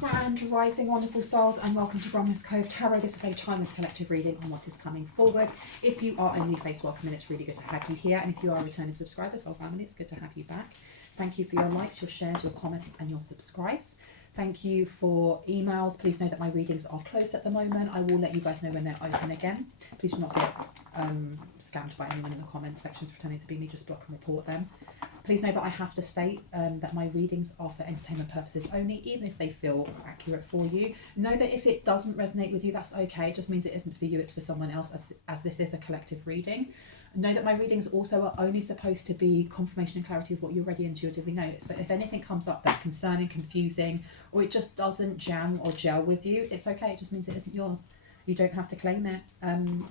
Grand Rising, wonderful souls, and welcome to Bronwen's Cove Tarot. This is a timeless collective reading on what is coming forward. If you are a new face, welcome, and it's really good to have you here. And if you are a returning subscriber, soul family, it's good to have you back. Thank you for your likes, your shares, your comments, and your subscribes. Thank you for emails. Please know that my readings are closed at the moment. I will let you guys know when they're open again. Please do not get scammed by anyone in the comments sections pretending to be me. Just block and report them. Please know that I have to state that my readings are for entertainment purposes only, even if they feel accurate for you. Know that if it doesn't resonate with you, that's okay. It just means it isn't for you, it's for someone else, as this is a collective reading. Know that my readings also are only supposed to be confirmation and clarity of what you already intuitively know. So if anything comes up that's concerning, confusing, or it just doesn't jam or gel with you, it's okay. It just means it isn't yours. You don't have to claim it.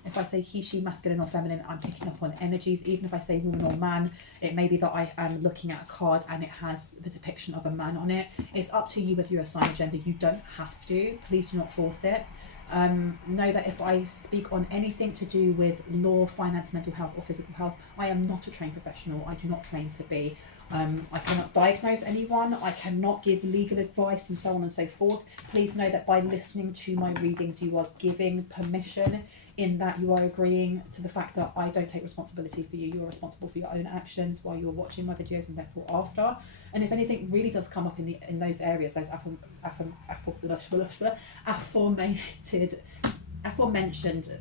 If I say he, she, masculine or feminine, I'm picking up on energies. Even if I say woman or man, it may be that I am looking at a card and it has the depiction of a man on it. It's up to you whether you assign a gender. You don't have to. Please do not force it. Know that if I speak on anything to do with law, finance, mental health or physical health, I am not a trained professional. I do not claim to be. I cannot diagnose anyone. I cannot give legal advice and so on and so forth. Please know that by listening to my readings, you are giving permission in that you are agreeing to the fact that I don't take responsibility for you. You're responsible for your own actions while you're watching my videos and therefore after. And if anything really does come up in those areas, those aforementioned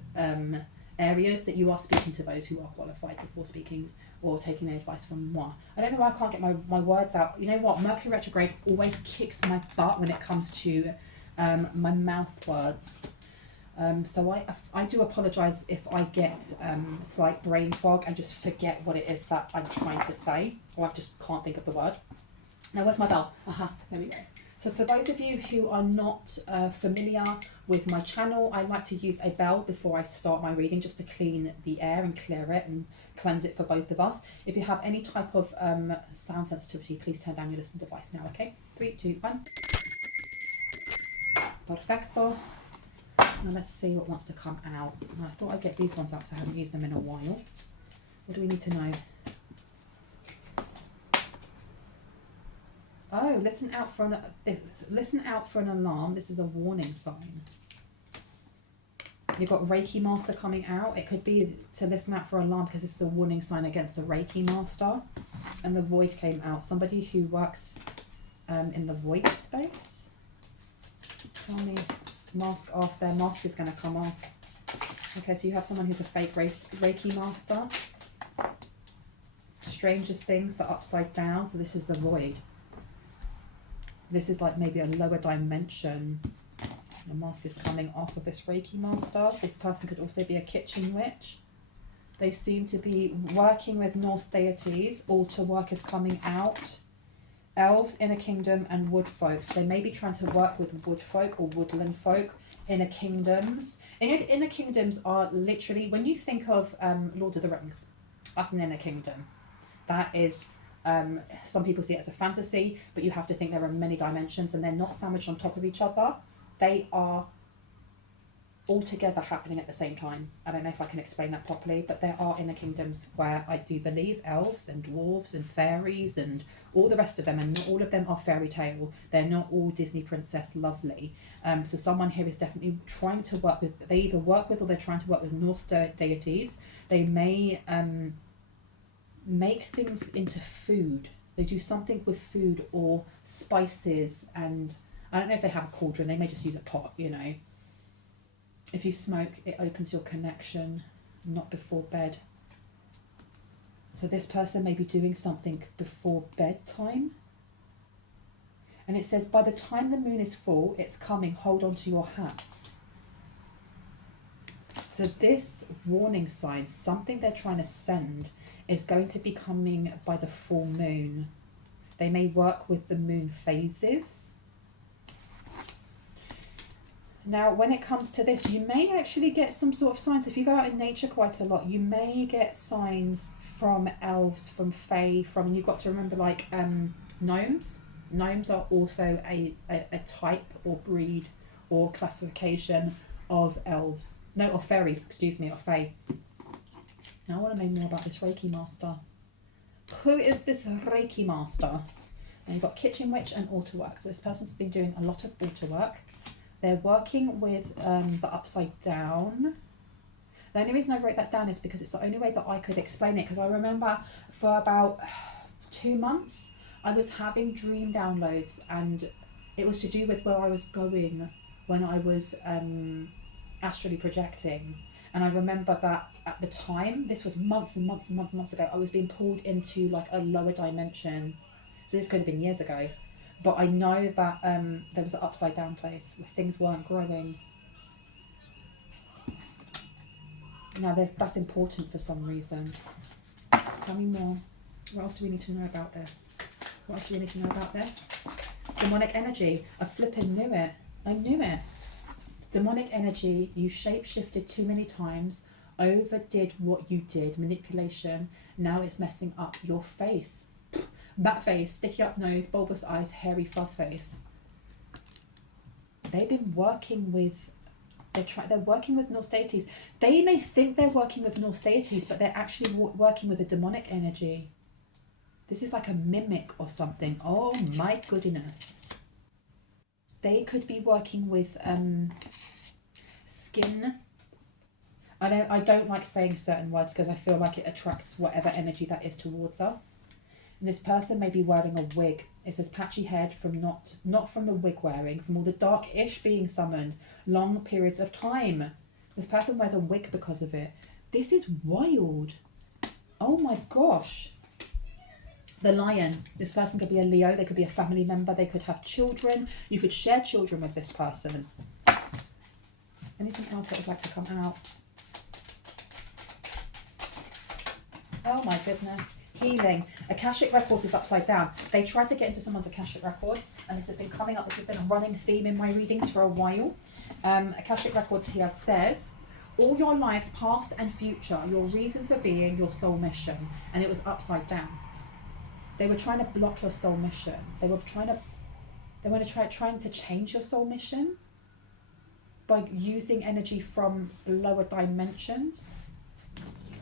areas, that you are speaking to those who are qualified before speaking or taking advice from moi. I don't know why I can't get my words out. You know what? Mercury retrograde always kicks my butt when it comes to my mouth words. So I do apologise if I get slight brain fog and just forget what it is that I'm trying to say, or I just can't think of the word. Now, where's my bell? Aha, there we go. So for those of you who are not familiar with my channel, I like to use a bell before I start my reading just to clean the air and clear it and cleanse it for both of us. If you have any type of sound sensitivity, please turn down your listening device now, okay? 3, 2, 1. Perfecto. Now let's see what wants to come out. I thought I'd get these ones out because I haven't used them in a while. What do we need to know? Oh, listen out for an alarm. This is a warning sign. You've got Reiki Master coming out. It could be to listen out for alarm because this is a warning sign against a Reiki Master. And the void came out. Somebody who works in the void space. Tell me, mask off. Their mask is going to come off. Okay, so you have someone who's a fake Reiki Master. Stranger Things, the upside down. So this is the void. This is like maybe a lower dimension. The mask is coming off of this Reiki Master. This person could also be a kitchen witch. They seem to be working with Norse deities. Altar work is coming out. Elves, inner kingdom, and wood folks. They may be trying to work with wood folk or woodland folk. Inner kingdoms. Inner kingdoms are literally, when you think of Lord of the Rings, that's an inner kingdom. That is... some people see it as a fantasy, but you have to think there are many dimensions and they're not sandwiched on top of each other. They are all together happening at the same time. I don't know if I can explain that properly, but there are inner kingdoms where I do believe elves and dwarves and fairies and all the rest of them, and not all of them are fairy tale. They're not all Disney princess lovely. So someone here is definitely trying to work with, they either work with or they're trying to work with Norse deities. They may... make things into food. They do something with food or spices, and I don't know if they have a cauldron. They may just use a pot, you know. If you smoke, it opens your connection, not before bed. So this person may be doing something before bedtime. And it says, by the time the moon is full, it's coming, hold on to your hats. So this warning sign, something they're trying to send, is going to be coming by the full moon. They may work with the moon phases. Now, when it comes to this, you may actually get some sort of signs. If you go out in nature quite a lot, you may get signs from elves, from fae, and you've got to remember, like, gnomes. Gnomes are also a type or breed or classification of elves. No, or fairies, excuse me, or fae. Now I want to know more about this Reiki Master. Who is this Reiki Master? And you've got kitchen witch and altar work. So this person's been doing a lot of altar work. They're working with the upside down. The only reason I wrote that down is because it's the only way that I could explain it. Because I remember for about 2 months, I was having dream downloads, and it was to do with where I was going when I was astrally projecting. And I remember that at the time, this was months and months and months and months ago, I was being pulled into like a lower dimension. So this could have been years ago. But I know that there was an upside down place where things weren't growing. Now that's important for some reason. Tell me more. What else do we need to know about this? What else do we need to know about this? Demonic energy. I flipping knew it. I knew it. Demonic energy. You shape-shifted too many times. Overdid what you did. Manipulation. Now it's messing up your face. Bat face, sticky up nose, bulbous eyes, hairy fuzz face. They've been working with, they're working with Norse deities. They may think they're working with Norse deities, but they're actually working with a demonic energy. This is like a mimic or something. Oh my goodness. They could be working with skin. I don't like saying certain words because I feel like it attracts whatever energy that is towards us. And this person may be wearing a wig. It says patchy head from not from the wig wearing, from all the dark-ish being summoned, long periods of time. This person wears a wig because of it. This is wild. Oh my gosh. The lion. This person could be a Leo. They could be a family member. They could have children. You could share children with this person. Anything else that would like to come out? Oh my goodness. Healing. Akashic Records is upside down. They try to get into someone's Akashic Records, and this has been coming up. This has been a running theme in my readings for a while. Akashic Records here says, all your lives, past and future, your reason for being, your soul mission. And it was upside down. They were trying to block your soul mission. They were trying to change your soul mission by using energy from lower dimensions.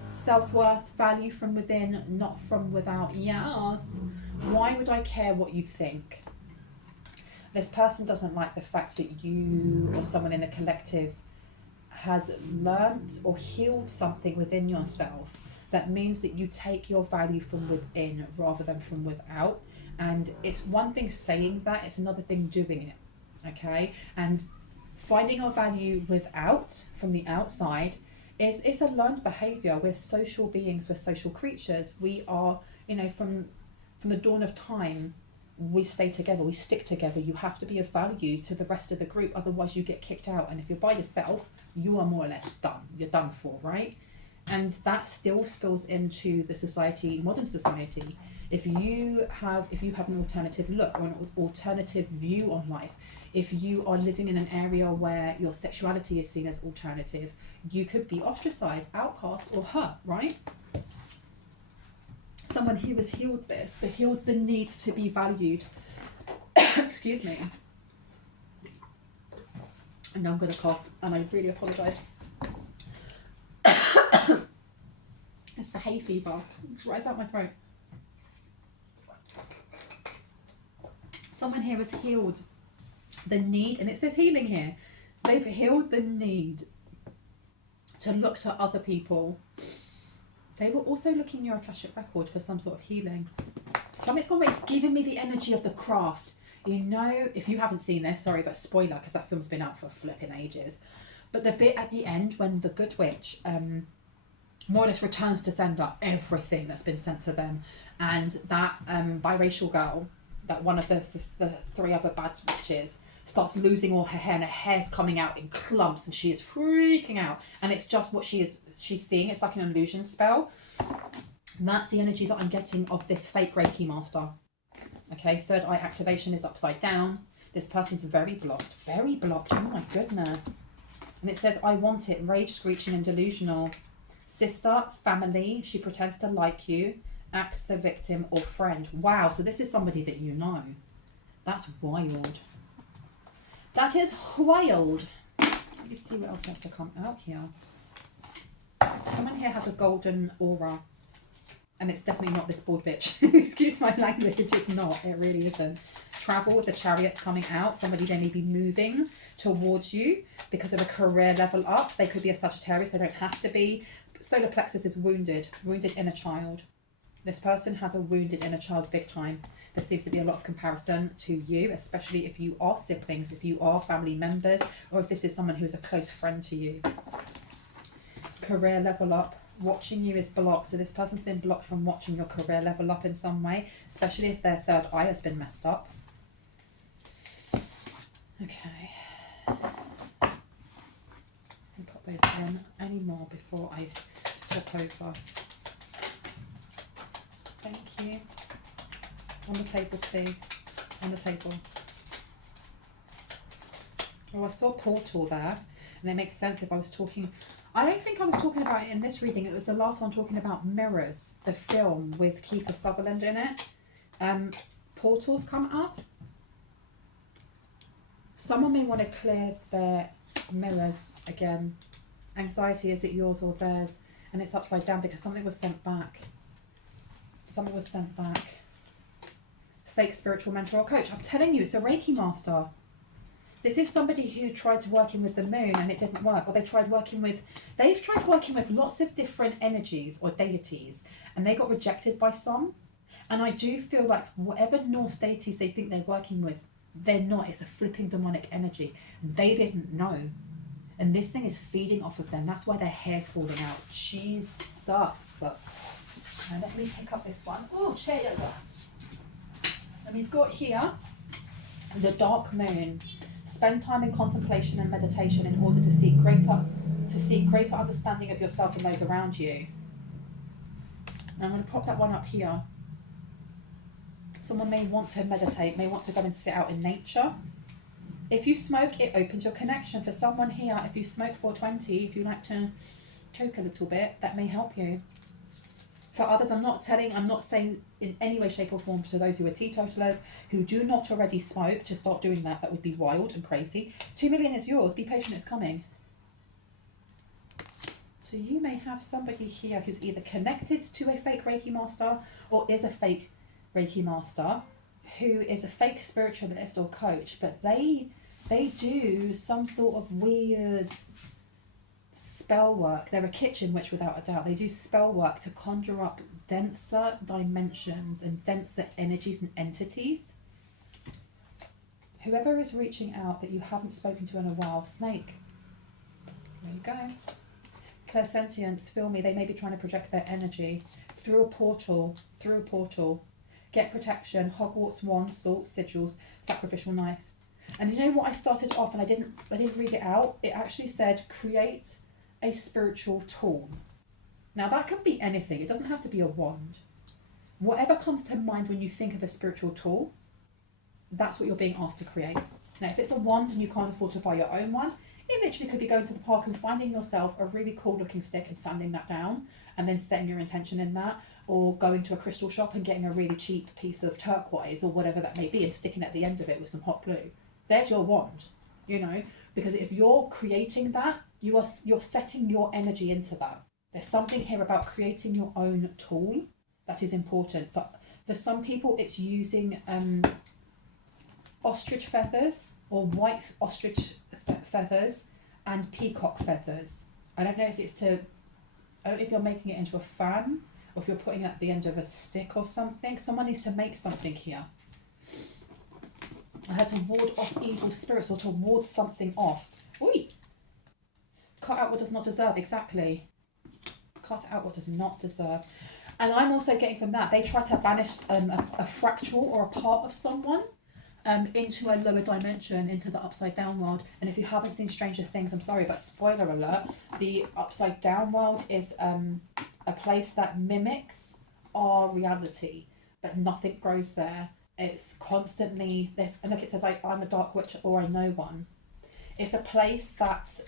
Self-worth, value from within, not from without. Yes. Why would I care what you think? This person doesn't like the fact that you or someone in a collective has learnt or healed something within yourself. That means that you take your value from within rather than from without. And it's one thing saying that, it's another thing doing it. Okay? And finding our value without, from the outside, it's a learned behaviour. We're social beings, we're social creatures. We are, from the dawn of time, we stay together, we stick together. You have to be of value to the rest of the group, otherwise you get kicked out. And if you're by yourself, you are more or less done. You're done for, right? And that still spills into the society, modern society. If you have an alternative look or an alternative view on life, if you are living in an area where your sexuality is seen as alternative, you could be ostracized, outcast, or hurt, right? Someone who has healed this, they healed the need to be valued. Excuse me. And now I'm going to cough, and I really apologise. It's the hay fever. Right out my throat. Someone here has healed the need, and it says healing here. They've healed the need to look to other people. They were also looking in your Akashic record for some sort of healing. It's giving me the energy of the craft. If you haven't seen this, sorry, but spoiler, because that film's been out for flipping ages. But the bit at the end when the good witch more or less returns to sender everything that's been sent to them, and that biracial girl, that one of the three other bad witches, starts losing all her hair, and her hair's coming out in clumps, and she is freaking out. And it's just what she's seeing. It's like an illusion spell. And that's the energy that I'm getting of this fake Reiki master. Okay, third eye activation is upside down. This person's very blocked. Very blocked. Oh my goodness. And it says, I want it. Rage, screeching, and delusional. Sister, family. She pretends to like you. Acts the victim or friend. Wow, so this is somebody that you know. That's wild. That is wild. Let me see what else wants to come out here. Someone here has a golden aura. And it's definitely not this bored bitch. Excuse my language, it's not. It really isn't. Travel with the chariots coming out. Somebody they may be moving towards you because of a career level up. They could be a Sagittarius, they don't have to be. Solar plexus is wounded inner child. This person has a wounded inner child big time. There seems to be a lot of comparison to you, especially if you are siblings, if you are family members, or if this is someone who is a close friend to you. Career level up. Watching you is blocked, so this person's been blocked from watching your career level up in some way, especially if their third eye has been messed up. Okay, I'll put those in. Any more before I swap over? Thank you. On the table, please. On the table. Oh, I saw portal there, and it makes sense if I was talking. I don't think I was talking about it in this reading. It was the last one talking about Mirrors, the film with Kiefer Sutherland in it. Portals come up. Someone may want to clear their mirrors again. Anxiety, is it yours or theirs? And it's upside down because something was sent back. Something was sent back. Fake spiritual mentor or coach. I'm telling you, it's a Reiki master. This is somebody who tried to work in with the moon and it didn't work, or they've tried working with lots of different energies or deities, and they got rejected by some. And I do feel like whatever Norse deities they think they're working with, they're not. It's a flipping demonic energy. They didn't know. And this thing is feeding off of them. That's why their hair's falling out. Jesus. Now let me pick up this one. Oh, chair yoga. And we've got here the dark moon. Spend time in contemplation and meditation in order to seek greater understanding of yourself and those around you. And I'm going to pop that one up here. Someone may want to meditate, may want to go and sit out in nature. If you smoke, it opens your connection. For someone here, if you smoke 420, if you like to choke a little bit, that may help you. For others, I'm not saying in any way, shape or form to those who are teetotalers, who do not already smoke, to start doing that. That would be wild and crazy. 2 million is yours. Be patient, it's coming. So you may have somebody here who's either connected to a fake Reiki master or is a fake Reiki master, who is a fake spiritualist or coach, but they do some sort of weird spell work. They're a kitchen witch without a doubt. They do spell work to conjure up denser dimensions and denser energies and entities. Whoever is reaching out that you haven't spoken to in a while, snake. There you go. Clairsentience, feel me. They may be trying to project their energy through a portal. Get protection, Hogwarts wand, salt, sigils, sacrificial knife. And you know what, I started off and I didn't read it out. It actually said create a spiritual tool. Now that can be anything. It doesn't have to be a wand. Whatever comes to mind when you think of a spiritual tool, that's what you're being asked to create. Now if it's a wand and you can't afford to buy your own one, it literally could be going to the park and finding yourself a really cool looking stick and sanding that down and then setting your intention in that, or going to a crystal shop and getting a really cheap piece of turquoise or whatever that may be and sticking at the end of it with some hot glue. There's your wand, you know, because if you're creating that, you're setting your energy into that. There's something here about creating your own tool that is important. But for some people, it's using ostrich feathers or white ostrich feathers and peacock feathers. I don't know if you're making it into a fan or if you're putting it at the end of a stick or something. Someone needs to make something here. I had to ward off evil spirits or to ward something off. Oi! Cut out what does not deserve, exactly. Cut out what does not deserve. And I'm also getting from that, they try to banish a fractal or a part of someone into a lower dimension, into the upside down world. And if you haven't seen Stranger Things, I'm sorry, but spoiler alert, the upside down world is a place that mimics our reality, but nothing grows there. It's constantly this, and look, it says I'm a dark witch or I know one. It's a place that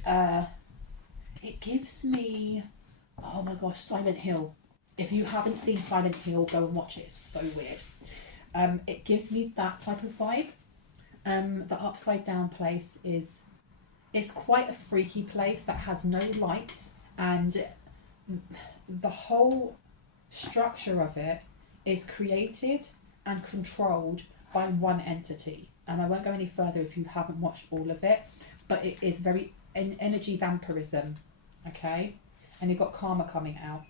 it gives me, oh my gosh, Silent Hill. If you haven't seen Silent Hill, go and watch it. It's so weird. It gives me that type of vibe. The upside down place is quite a freaky place that has no light, and the whole structure of it is created and controlled by one entity. And I won't go any further if you haven't watched all of it, but it is very energy vampirism, okay? And you've got karma coming out.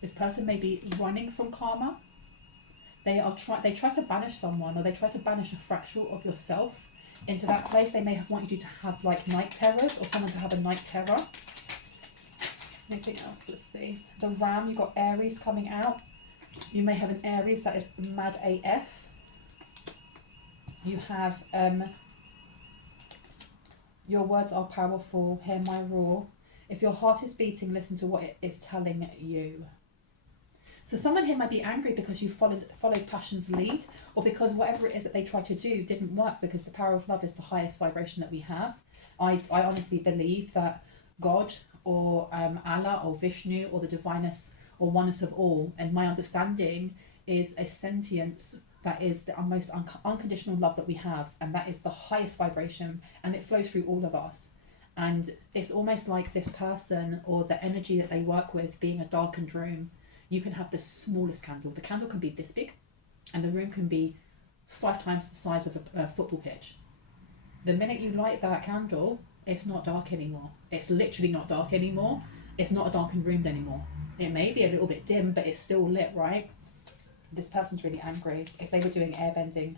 This person may be running from karma. They try to banish someone, or they try to banish a fractal of yourself into that place. They may have wanted you to have like night terrors, or someone to have a night terror. Anything else? Let's see. The Ram, you've got Aries coming out. You may have an Aries that is mad AF. You have your words are powerful. Hear my roar. If your heart is beating, listen to what it is telling you. So someone here might be angry because you followed passion's lead, or because whatever it is that they tried to do didn't work, because the power of love is the highest vibration that we have. I honestly believe that God, or Allah, or Vishnu, or the divineness, or oneness of all, and my understanding is a sentience that is the most unconditional love that we have, and that is the highest vibration, and it flows through all of us. And it's almost like this person, or the energy that they work with, being a darkened room. You can have the smallest candle. The candle can be this big, and the room can be 5 times the size of a football pitch. The minute you light that candle, it's not dark anymore. It's literally not dark anymore. It's not a darkened room anymore. It may be a little bit dim, but it's still lit, right? This person's really angry. If they were doing airbending,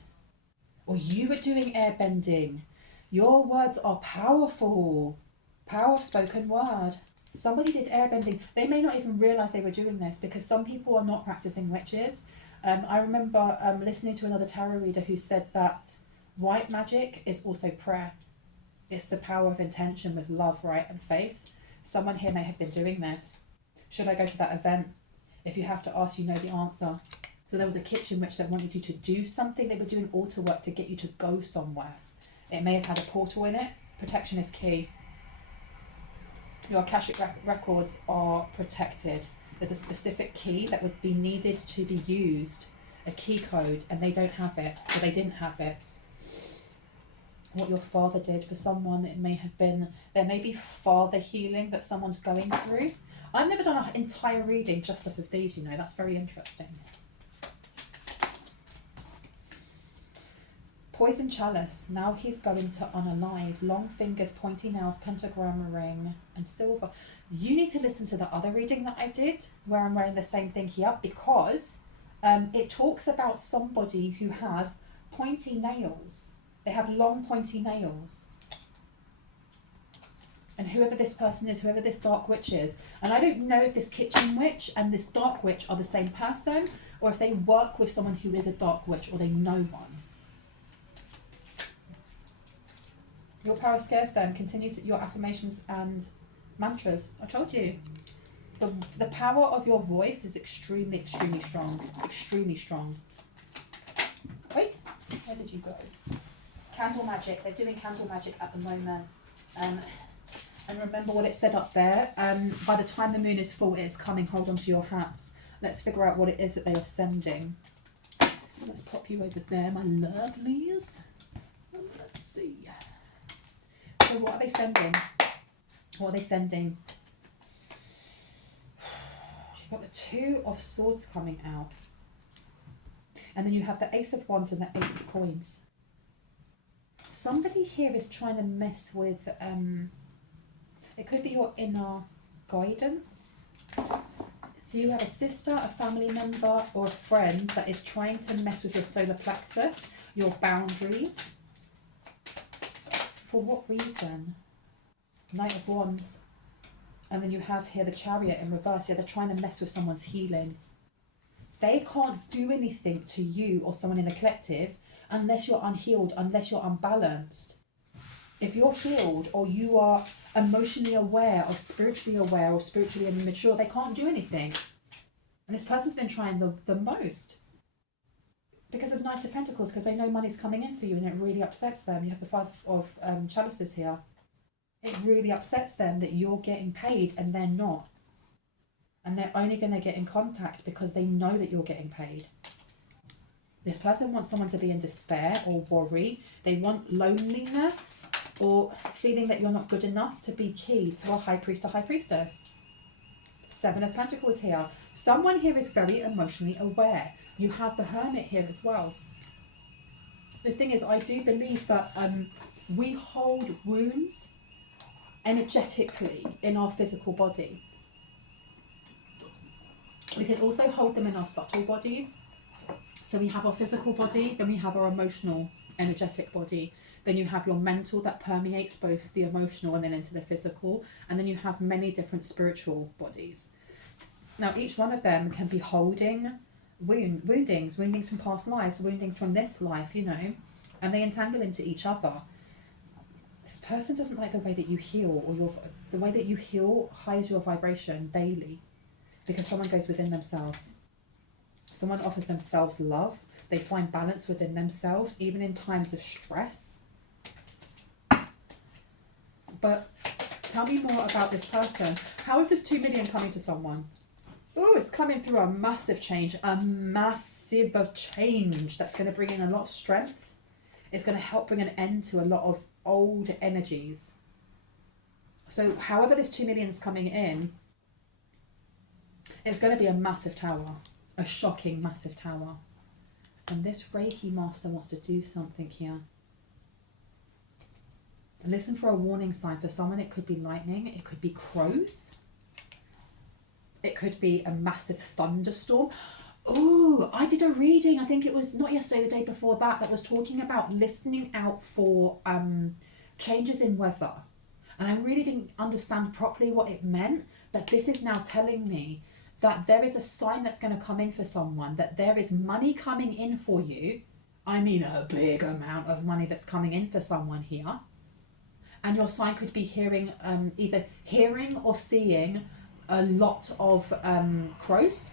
or you were doing airbending, your words are powerful. Power of spoken word. Somebody did airbending. They may not even realise they were doing this, because some people are not practising witches. I remember listening to another tarot reader who said that white magic is also prayer. It's the power of intention with love, right, and faith. Someone here may have been doing this. Should I go to that event? If you have to ask, you know the answer. So there was a kitchen which they wanted you to do something. They were doing altar work to get you to go somewhere. It may have had a portal in it. Protection is key. Your Akashic records are protected. There's a specific key that would be needed to be used, a key code, and they don't have it, or they didn't have it. What your father did for someone, it may have been, there may be father healing that someone's going through. I've never done an entire reading just off of these, you know, that's very interesting. Poison chalice, now he's going to unalive. Long fingers, pointy nails, pentagram ring, and silver. You need to listen to the other reading that I did, where I'm wearing the same thing here, because it talks about somebody who has pointy nails. They have long pointy nails. And whoever this person is, whoever this dark witch is, and I don't know if this kitchen witch and this dark witch are the same person, or if they work with someone who is a dark witch, or they know one. Your power scares them. Continue your affirmations and mantras. I told you. The power of your voice is extremely, extremely strong. Extremely strong. Wait, where did you go? Candle magic. They're doing candle magic at the moment. And remember what it said up there. By the time the moon is full, it is coming. Hold on to your hats. Let's figure out what it is that they are sending. Let's pop you over there, my lovelies. Let's see. So what are they sending? What are they sending? You've got the 2 of Swords coming out. And then you have the Ace of Wands and the Ace of Coins. Somebody here is trying to mess with, it could be your inner guidance. So you have a sister, a family member, or a friend that is trying to mess with your solar plexus, your boundaries. For what reason? Knight of Wands. And then you have here the Chariot in reverse. Yeah, they're trying to mess with someone's healing. They can't do anything to you or someone in the collective unless you're unhealed, unless you're unbalanced. If you're healed, or you are emotionally aware or spiritually immature, they can't do anything. And this person's been trying the most. Because of Knight of Pentacles, because they know money's coming in for you, and it really upsets them. You have the 5 of chalices here. It really upsets them that you're getting paid and they're not. And they're only going to get in contact because they know that you're getting paid. This person wants someone to be in despair or worry. They want loneliness, or feeling that you're not good enough to be key to a high priest or high priestess. Seven of Pentacles here. Someone here is very emotionally aware. You have the Hermit here as well. The thing is, I do believe that we hold wounds energetically in our physical body. We can also hold them in our subtle bodies. So we have our physical body, then we have our emotional, energetic body. Then you have your mental that permeates both the emotional and then into the physical. And then you have many different spiritual bodies. Now, each one of them can be holding woundings from past lives, woundings from this life, you know, and they entangle into each other. This person doesn't like the way that you heal, or the way that you heal highs your vibration daily, because someone goes within themselves. Someone offers themselves love. They find balance within themselves, even in times of stress. But tell me more about this person. How is this 2 million coming to someone? Oh, it's coming through a massive change that's going to bring in a lot of strength. It's going to help bring an end to a lot of old energies. So however this 2 million is coming in, it's going to be a massive tower, a shocking massive tower. And this Reiki master wants to do something here. Listen for a warning sign. For someone, it could be lightning, it could be crows, it could be a massive thunderstorm. Oh, I did a reading, I think it was not yesterday, the day before that was talking about listening out for changes in weather. And I really didn't understand properly what it meant, but this is now telling me that there is a sign that's going to come in for someone, that there is money coming in for you. I mean a big amount of money that's coming in for someone here. And your sign could be hearing, either hearing or seeing a lot of crows,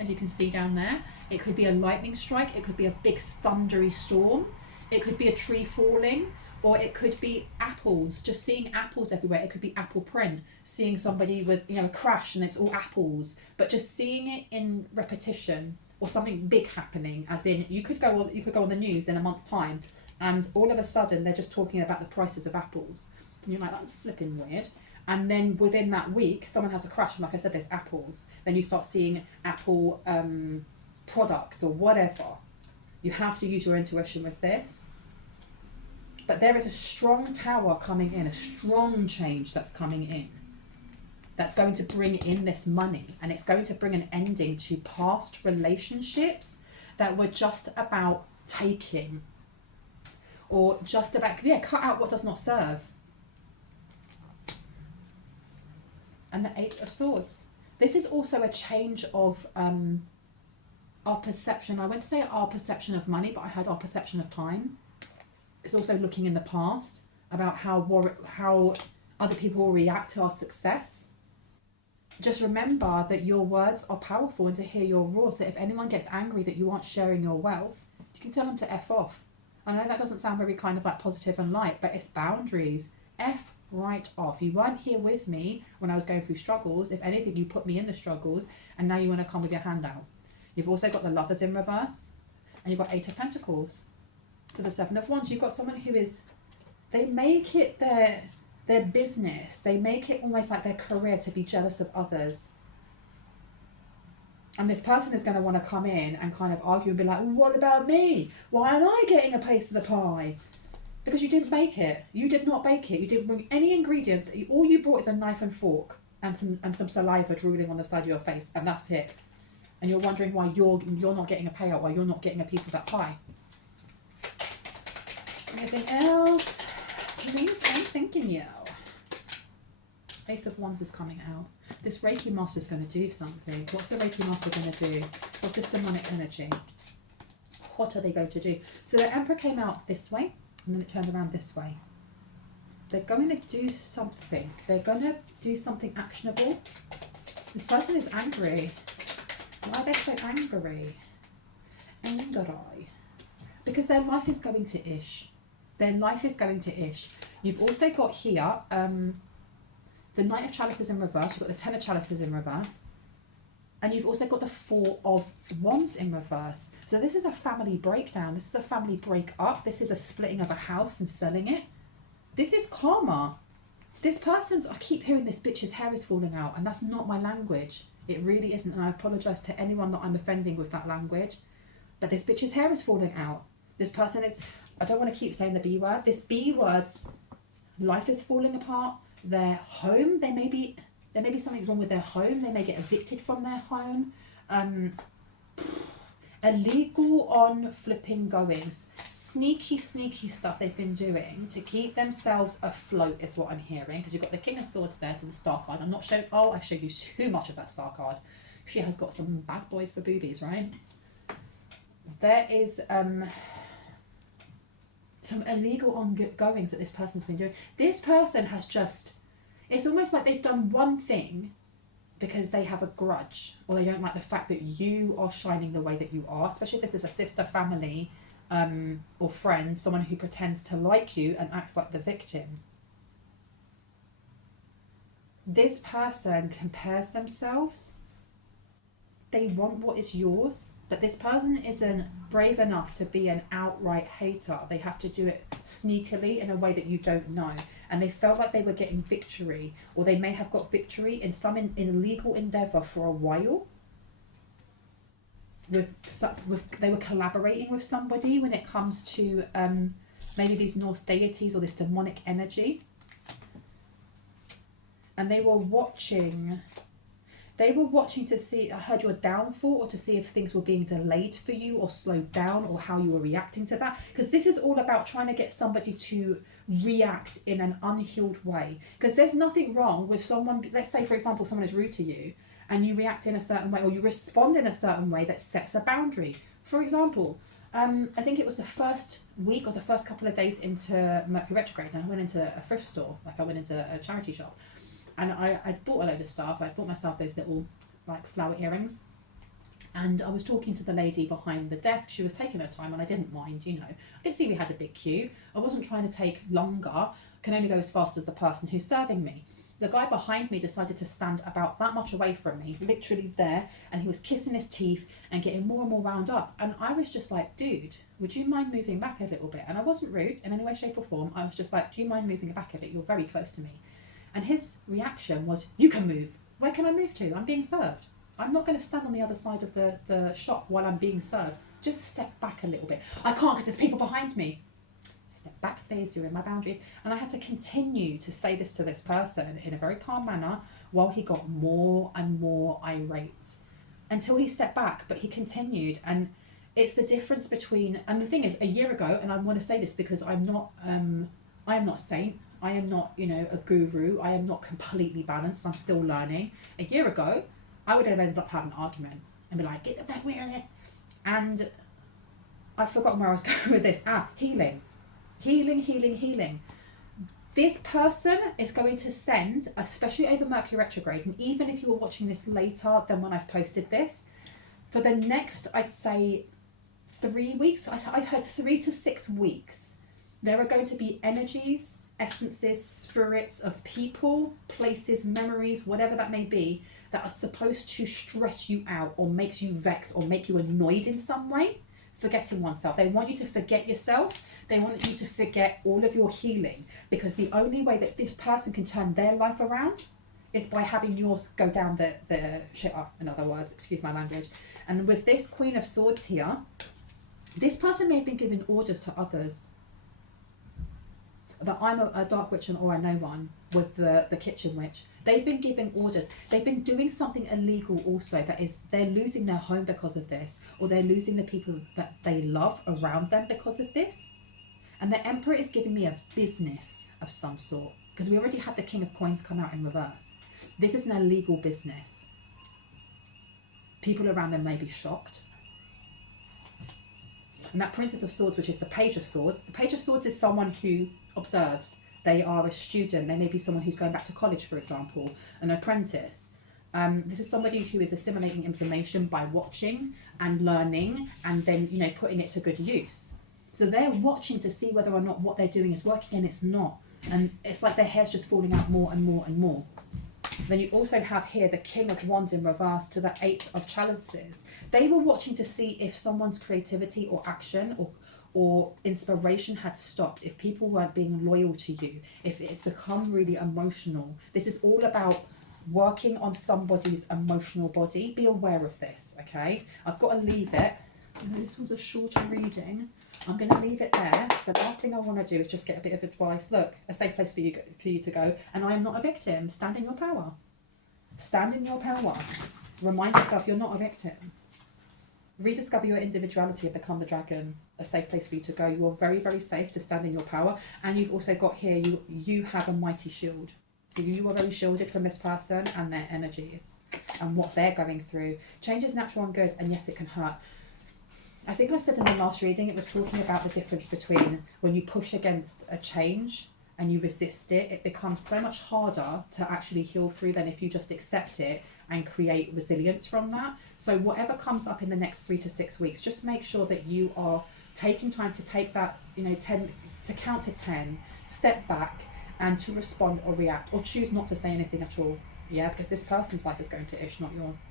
as you can see down there. It could be a lightning strike, it could be a big thundery storm, it could be a tree falling, or it could be apples, just seeing apples everywhere. It could be apple print, seeing somebody with, you know, a crash and it's all apples, but just seeing it in repetition, or something big happening, as in you could go on the news in a month's time and all of a sudden they're just talking about the prices of apples. And you're like, that's flipping weird. And then within that week, someone has a crash, and like I said, there's apples. Then you start seeing Apple products or whatever. You have to use your intuition with this. But there is a strong tower coming in, a strong change that's coming in. That's going to bring in this money, and it's going to bring an ending to past relationships that were just about taking, or just about, cut out what does not serve. And the Eight of Swords. This is also a change of our perception. I went to say our perception of money, but I had our perception of time. It's also looking in the past about how other people will react to our success. Just remember that your words are powerful, and to hear your roar. So if anyone gets angry that you aren't sharing your wealth, you can tell them to F off. I know that doesn't sound very kind of like positive and light, but it's boundaries. F right off. You weren't here with me when I was going through struggles. If anything, you put me in the struggles, and now you want to come with your hand out. You've also got the Lovers in reverse, and you've got Eight of Pentacles to the Seven of Wands. You've got someone who is, they make it their business. They make it almost like their career to be jealous of others. And this person is going to want to come in and kind of argue and be like, what about me? Why am I getting a piece of the pie? Because you didn't bake it. You did not bake it. You didn't bring any ingredients. All you brought is a knife and fork and some saliva drooling on the side of your face, and that's it. And you're wondering why you're not getting a payout, why you're not getting a piece of that pie. Anything else? Please, I'm thinking you. Ace of Wands is coming out. This Reiki Master is going to do something. What's the Reiki Master going to do? What's this demonic energy? What are they going to do? So the Emperor came out this way, and then it turned around this way. They're going to do something. They're going to do something actionable. This person is angry. Why are they so angry? Angry. Because their life is going to ish. Their life is going to ish. You've also got here, the Knight of Chalices in reverse. You've got the Ten of Chalices in reverse. And you've also got the Four of Wands in reverse. So this is a family breakdown. This is a family break up. This is a splitting of a house and selling it. This is karma. This person's, I keep hearing this bitch's hair is falling out, and that's not my language. It really isn't, and I apologise to anyone that I'm offending with that language. But this bitch's hair is falling out. This person is, I don't want to keep saying the B word. This B word's life is falling apart. Their home, there may be something wrong with their home. They may get evicted from their home. Illegal on flipping goings. Sneaky stuff they've been doing to keep themselves afloat is what I'm hearing, because you've got the King of Swords there to the Star card. I'm not showing, I showed you too much of that Star card. She has got some bad boys for boobies, right? There is some illegal ongoings that this person's been doing. This person has just, it's almost like they've done one thing because they have a grudge, or they don't like the fact that you are shining the way that you are, especially if this is a sister, family, or friend, someone who pretends to like you and acts like the victim. This person compares themselves. They want what is yours, but this person isn't brave enough to be an outright hater. They have to do it sneakily in a way that you don't know. And they felt like they were getting victory, or they may have got victory in some in illegal endeavour for a while. They were collaborating with somebody when it comes to maybe these Norse deities or this demonic energy. And they were watching to see, I heard your downfall, or to see if things were being delayed for you or slowed down, or how you were reacting to that. Because this is all about trying to get somebody to react in an unhealed way. Because there's nothing wrong with someone, let's say for example someone is rude to you and you react in a certain way, or you respond in a certain way that sets a boundary. For example, I think it was the first week or the first couple of days into Mercury retrograde, and I went into a thrift store, like I went into a charity shop. And I bought a load of stuff. I bought myself those little like flower earrings. And I was talking to the lady behind the desk. She was taking her time, and I didn't mind, you know. I could see we had a big queue. I wasn't trying to take longer. I can only go as fast as the person who's serving me. The guy behind me decided to stand about that much away from me, literally there. And he was kissing his teeth and getting more and more wound up. And I was just like, dude, would you mind moving back a little bit? And I wasn't rude in any way, shape or form. I was just like, do you mind moving back a bit? You're very close to me. And his reaction was, you can move. Where can I move to? I'm being served. I'm not going to stand on the other side of the shop while I'm being served. Just step back a little bit. I can't because there's people behind me. Step back, please, you're in my boundaries. And I had to continue to say this to this person in a very calm manner while he got more and more irate. Until he stepped back, but he continued. And it's the difference between, and the thing is, a year ago, and I want to say this because I am not a saint. I am not, you know, a guru. I am not completely balanced. I'm still learning. A year ago, I would have ended up having an argument and be like, get the fuck out of it. And I've forgotten where I was going with this. Healing. Healing. This person is going to send, especially over Mercury retrograde, and even if you're watching this later than when I've posted this, for the next, I'd say 3 weeks, I heard 3 to 6 weeks, there are going to be energies, essences, spirits of people, places, memories, whatever that may be, that are supposed to stress you out or makes you vex or make you annoyed in some way, forgetting oneself. They want you to forget yourself. They want you to forget all of your healing, because the only way that this person can turn their life around is by having yours go down the shit up, in other words, excuse my language. And with this Queen of Swords here, this person may have been giving orders to others that I'm a dark witch or I know one, with the kitchen witch. They've been giving orders. They've been doing something illegal also, that is, they're losing their home because of this, or they're losing the people that they love around them because of this. And the Emperor is giving me a business of some sort, because we already had the King of Coins come out in reverse. This is an illegal business. People around them may be shocked. And that Princess of Swords, which is the Page of Swords, the Page of Swords is someone who observes. They are a student. They may be someone who's going back to college, for example, an apprentice. This is somebody who is assimilating information by watching and learning, and then, you know, putting it to good use. So they're watching to see whether or not what they're doing is working, and it's not. And it's like their hair's just falling out more and more and more. Then you also have here the King of Wands in reverse to the 8 of Chalices. They were watching to see if someone's creativity or action or inspiration had stopped, if people weren't being loyal to you, if it had become really emotional, this is all about working on somebody's emotional body. Be aware of this, okay? I've got to leave it. This was a shorter reading. I'm going to leave it there. The last thing I want to do is just get a bit of advice. Look, a safe place for you to go. And I am not a victim. Stand in your power. Stand in your power. Remind yourself you're not a victim. Rediscover your individuality and become the dragon. A safe place for you to go. You are very, very safe to stand in your power. And you've also got here, you have a mighty shield. So you are very shielded from this person and their energies and what they're going through. Change is natural and good, and yes, it can hurt. I think I said in the last reading, it was talking about the difference between when you push against a change and you resist it, it becomes so much harder to actually heal through than if you just accept it and create resilience from that. So whatever comes up in the next 3 to 6 weeks, just make sure that you are taking time to take that, 10, to count to 10, step back, and to respond or react, or choose not to say anything at all. Yeah, because this person's life is going to ish, not yours.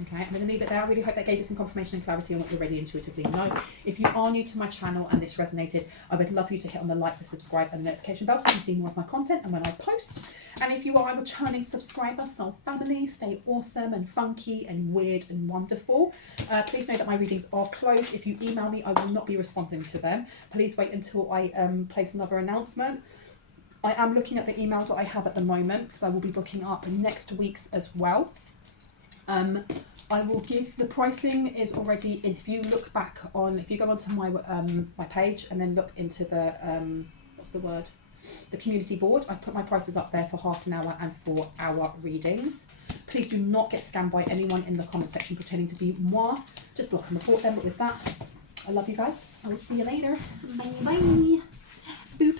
Okay, I'm going to leave it there. I really hope that gave you some confirmation and clarity on what you already intuitively know. If you are new to my channel and this resonated, I would love you to hit on the like, the subscribe and the notification bell so you can see more of my content and when I post. And if you are a returning subscriber, soul family, stay awesome and funky and weird and wonderful. Please know that my readings are closed. If you email me, I will not be responding to them. Please wait until I place another announcement. I am looking at the emails that I have at the moment because I will be booking up next week's as well. I will give, the pricing is already in. If you look back on, if you go onto my my page and then look into the the community board, I've put my prices up there for half an hour and 4 hour readings. Please do not get scammed by anyone in the comment section pretending to be moi. Just block and report them. But with that, I love you guys. I will see you later. Bye bye. Boop.